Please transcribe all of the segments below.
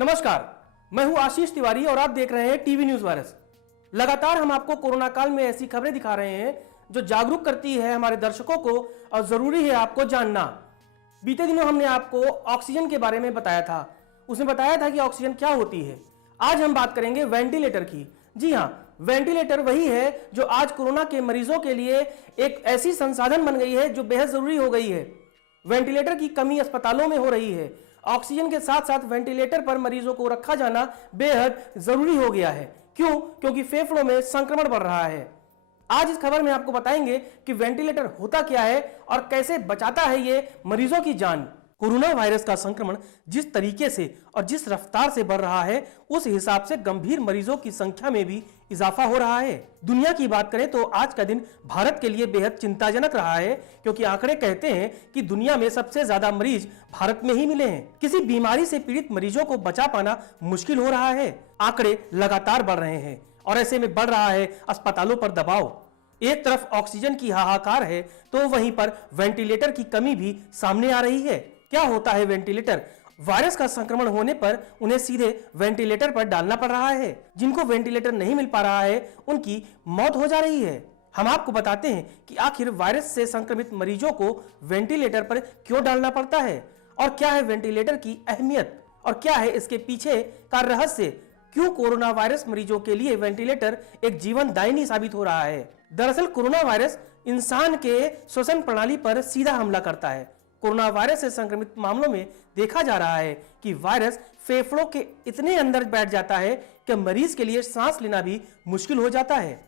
नमस्कार, मैं हूं आशीष तिवारी और आप देख रहे हैं टीवी न्यूज वायरस। लगातार हम आपको कोरोना काल में ऐसी खबरें दिखा रहे हैं जो जागरूक करती है हमारे दर्शकों को और जरूरी है आपको जानना। बीते दिनों हमने आपको ऑक्सीजन के बारे में बताया था, उसमें बताया था कि ऑक्सीजन क्या होती है। आज हम बात करेंगे वेंटिलेटर की। जी हाँ, वेंटिलेटर वही है जो आज कोरोना के मरीजों के लिए एक ऐसी संसाधन बन गई है जो बेहद जरूरी हो गई है। वेंटिलेटर की कमी अस्पतालों में हो रही है। ऑक्सीजन के साथ साथ वेंटिलेटर पर मरीजों को रखा जाना बेहद जरूरी हो गया है। क्यों? क्योंकि फेफड़ों में संक्रमण बढ़ रहा है। आज इस खबर में आपको बताएंगे कि वेंटिलेटर होता क्या है और कैसे बचाता है ये मरीजों की जान। कोरोना वायरस का संक्रमण जिस तरीके से और जिस रफ्तार से बढ़ रहा है, उस हिसाब से गंभीर मरीजों की संख्या में भी इजाफा हो रहा है। दुनिया की बात करें तो आज का दिन भारत के लिए बेहद चिंताजनक रहा है, क्योंकि आंकड़े कहते हैं कि दुनिया में सबसे ज्यादा मरीज भारत में ही मिले हैं। किसी बीमारी से पीड़ित मरीजों को बचा पाना मुश्किल हो रहा है। आंकड़े लगातार बढ़ रहे हैं और ऐसे में बढ़ रहा है अस्पतालों पर दबाव। एक तरफ ऑक्सीजन की हाहाकार है तो वहीं पर वेंटिलेटर की कमी भी सामने आ रही है। क्या होता है वेंटिलेटर? वायरस का संक्रमण होने पर उन्हें सीधे वेंटिलेटर पर डालना पड़ रहा है। जिनको वेंटिलेटर नहीं मिल पा रहा है उनकी मौत हो जा रही है। हम आपको बताते हैं कि आखिर वायरस से संक्रमित मरीजों को वेंटिलेटर पर क्यों डालना पड़ता है और क्या है वेंटिलेटर की अहमियत और क्या है इसके पीछे का रहस्य। क्यों कोरोना वायरस मरीजों के लिए वेंटिलेटर एक जीवनदायिनी साबित हो रहा है। दरअसल कोरोना वायरस इंसान के श्वसन प्रणाली पर सीधा हमला करता है। कोरोना वायरस से संक्रमित मामलों में देखा जा रहा है कि वायरस फेफड़ों के इतने अंदर बैठ जाता है कि मरीज के लिए सांस लेना भी मुश्किल हो जाता है।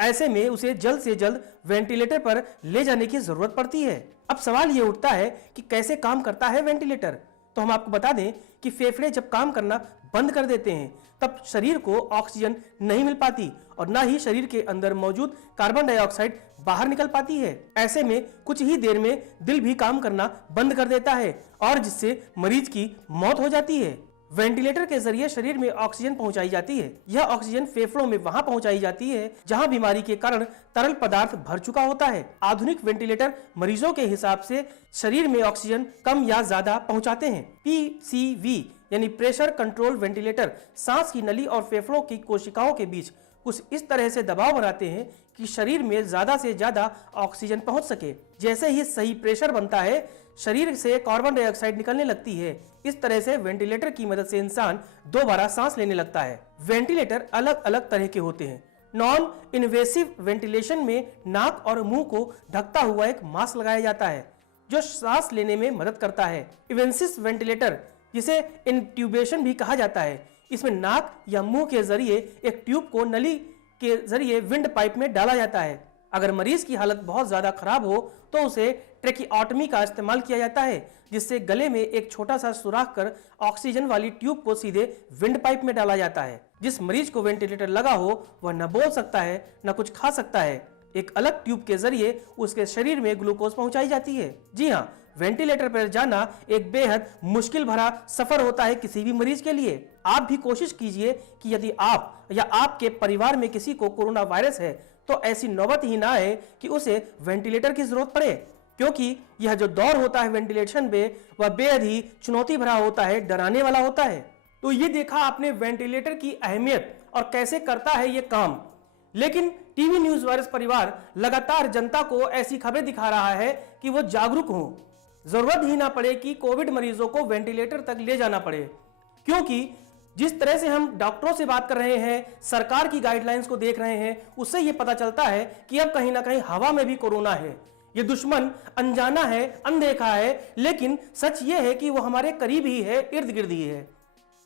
ऐसे में उसे जल्द से जल्द वेंटिलेटर पर ले जाने की जरूरत पड़ती है। अब सवाल यह उठता है कि कैसे काम करता है वेंटिलेटर। तो हम आपको बता दें कि फेफड़े जब काम करना बंद कर देते हैं तब शरीर को ऑक्सीजन नहीं मिल पाती और ना ही शरीर के अंदर मौजूद कार्बन डाइऑक्साइड बाहर निकल पाती है। ऐसे में कुछ ही देर में दिल भी काम करना बंद कर देता है और जिससे मरीज की मौत हो जाती है। वेंटिलेटर के जरिए शरीर में ऑक्सीजन पहुंचाई जाती है। यह ऑक्सीजन फेफड़ों में वहां पहुंचाई जाती है जहां बीमारी के कारण तरल पदार्थ भर चुका होता है। आधुनिक वेंटिलेटर मरीजों के हिसाब से शरीर में ऑक्सीजन कम या ज्यादा पहुंचाते हैं। PCV यानी प्रेशर कंट्रोल वेंटिलेटर सांस की नली और फेफड़ों की कोशिकाओं के बीच कुछ इस तरह से दबाव बनाते हैं कि शरीर में ज्यादा से ज्यादा ऑक्सीजन पहुंच सके। जैसे ही सही प्रेशर बनता है, शरीर से कार्बन डाइऑक्साइड निकलने लगती है। इस तरह से वेंटिलेटर की मदद से इंसान दोबारा सांस लेने लगता है। वेंटिलेटर अलग अलग तरह के होते हैं। नॉन इन्वेसिव वेंटिलेशन में नाक और मुंह को ढकता हुआ एक मास्क लगाया जाता है जो सांस लेने में मदद करता है। इवेंसिव वेंटिलेटर, जिसे इंट्यूबेशन भी कहा जाता है, इसमें नाक या मुंह के जरिए एक ट्यूब को नली के जरिए विंड पाइप में डाला जाता है। अगर मरीज की हालत बहुत ज्यादा खराब हो तो उसे ट्रेकियोटमी का इस्तेमाल किया जाता है, जिससे गले में एक छोटा सा सुराख कर ऑक्सीजन वाली ट्यूब को सीधे विंड पाइप में डाला जाता है। जिस मरीज को वेंटिलेटर लगा हो वह न बोल सकता है न कुछ खा सकता है। एक अलग ट्यूब के जरिए उसके शरीर में ग्लूकोज पहुंचाई जाती है। जी हाँ, वेंटिलेटर पर जाना एक बेहद मुश्किल भरा सफर होता है किसी भी मरीज के लिए। आप भी कोशिश कीजिए कि यदि आप या आपके परिवार में किसी को कोरोना वायरस है तो ऐसी नौबत ही ना आए कि उसे वेंटिलेटर की जरूरत पड़े, क्योंकि यह जो दौर होता है वेंटिलेशन में वह बेहद ही चुनौती भरा होता है, डराने वाला होता है। तो ये देखा आपने वेंटिलेटर की अहमियत और कैसे करता है ये काम। लेकिन टीवी न्यूज वायरस परिवार लगातार जनता को ऐसी खबरें दिखा रहा है कि वो जागरूक हों, जरूरत ही ना पड़े कि कोविड मरीजों को वेंटिलेटर तक ले जाना पड़े। क्योंकि जिस तरह से हम डॉक्टरों से बात कर रहे हैं, सरकार की गाइडलाइंस को देख रहे हैं, उससे यह पता चलता है कि अब कहीं ना कहीं हवा में भी कोरोना है। ये दुश्मन अनजाना है, अनदेखा है, लेकिन सच ये है कि वो हमारे करीब ही है, इर्द गिर्द ही है।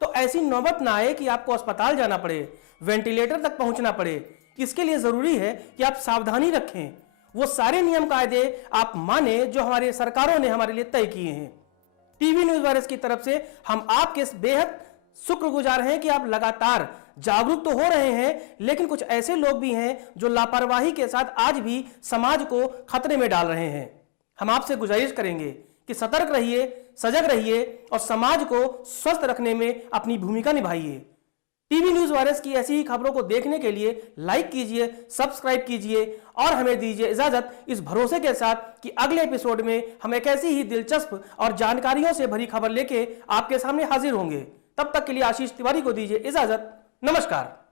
तो ऐसी नौबत ना आए कि आपको अस्पताल जाना पड़े, वेंटिलेटर तक पहुंचना पड़े। इसके लिए जरूरी है कि आप सावधानी रखें, वो सारे नियम कायदे आप माने जो हमारे सरकारों ने हमारे लिए तय किए हैं। टीवी न्यूज वायरस की तरफ से हम आपके बेहद शुक्रगुजार हैं कि आप लगातार जागरूक तो हो रहे हैं, लेकिन कुछ ऐसे लोग भी हैं जो लापरवाही के साथ आज भी समाज को खतरे में डाल रहे हैं। हम आपसे गुजारिश करेंगे कि सतर्क रहिए, सजग रहिए और समाज को स्वस्थ रखने में अपनी भूमिका निभाइए। टीवी न्यूज वायरस की ऐसी ही खबरों को देखने के लिए लाइक कीजिए, सब्सक्राइब कीजिए और हमें दीजिए इजाजत इस भरोसे के साथ कि अगले एपिसोड में हम एक ऐसी ही दिलचस्प और जानकारियों से भरी खबर लेके आपके सामने हाजिर होंगे। तब तक के लिए आशीष तिवारी को दीजिए इजाजत। नमस्कार।